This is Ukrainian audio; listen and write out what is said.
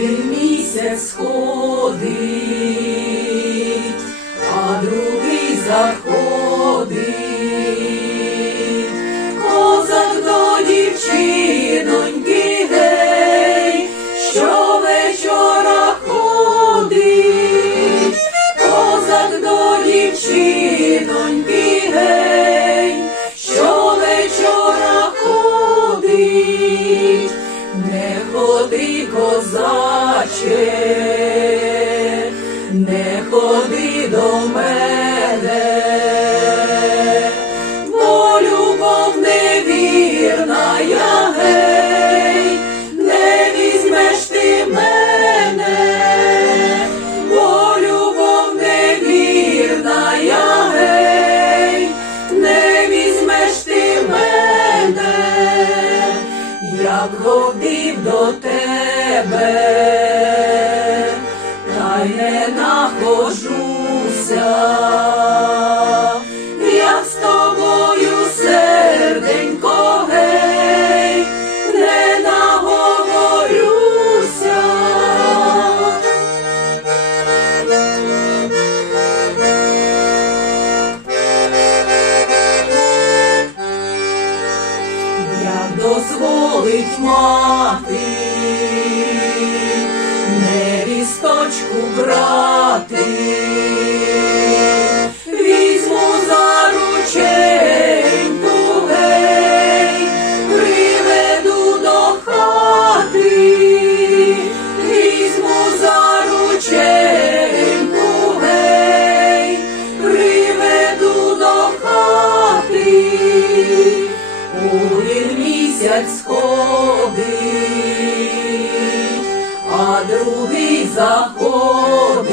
Один місяць сходить, а другий заходить. Козак до дівчиноньки гей, що вечора ходить, козак до дівчиноньки гей, що вечора ходить, не ходи, козаче, не ходи до мене, бо любов невірна я гей, не візьмеш ти мене, бо любов невірна я гей, не візьмеш ти мене, як ходив до тебе, дозволить мати, невісточку брати, сходить, а другий заходить.